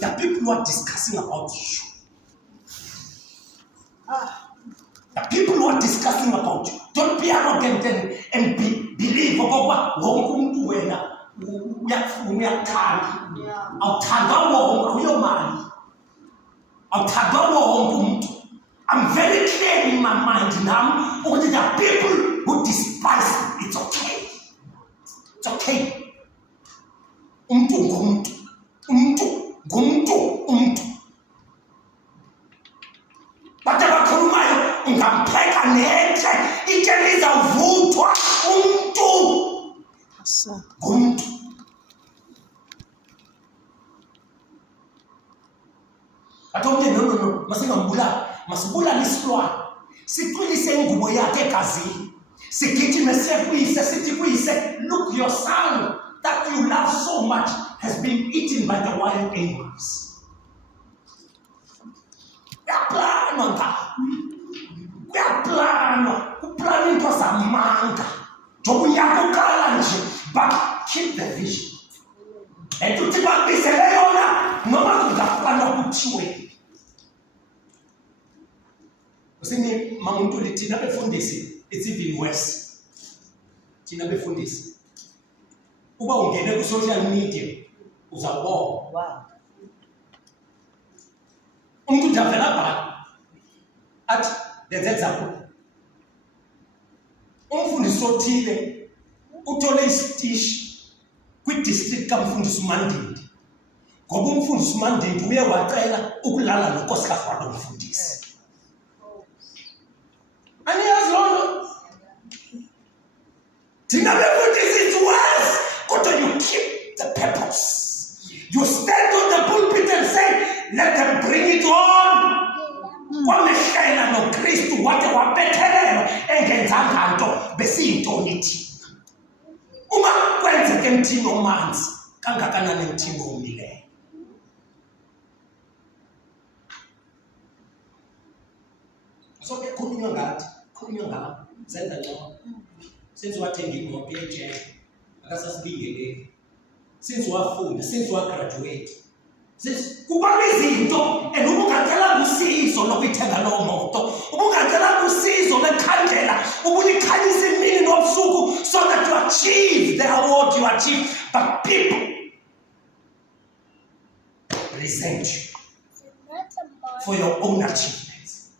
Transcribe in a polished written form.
the people who are discussing about you. The people who are discussing about you. Don't be arrogant and believe about I'm very clear in my mind now. Only the people who despise me, it's okay. It's okay. Umntu. Bathe bakhulumayo ungampheka netshe itshe lizawuvuthwa umntu ngumntu. Bathi no masingambulali, masibulale isilwane, siqinise ingubo yakhe egazini, sigijime siye kuyise sithi kuyise, look, your son that you love so much has been eaten by the wild animals. Kuplanwa into zamanga jokunyakukala nje, but keep the vision. And uthi bakubisele yona noma kungafana kuthiwe. Usini mamuntu lithina befundisi, it's even worse. Thina befundisi uba ungene ku social media uzawubona. Wow. Umuntu javela bani athi lenze example, umfundisi othile uthole isitishi kwi-district kamfundisi uMandindi, ngoba umfundisi uMandindi uye wacela ukulala nonkosikazi walo mfundisi. Aniyazi lona thina befundisi it's worse, kodwa you keep the purpose. You stand on the pulpit and say, let them bring it on. Kwamehlela noKristu wake wabethelelwa engenzanga nto besiyintoni thina. Uma kwenzeke emthini omanzi kangakanani emthini omileyo. Soke khulunywa ngathi, khulunywa ngabo, zenza ngcono. Since wathenga imoto yejele, akasasibingeleli. Since wafunda, since wagraduate. Kuba izinto and ubungacela usizo lokuyithenga lo moto, ubungacela usizo lekhandlela, ubulikhanyisa imini nobusuku so that you achieve the award you achieve, but people resent you for your own achievements.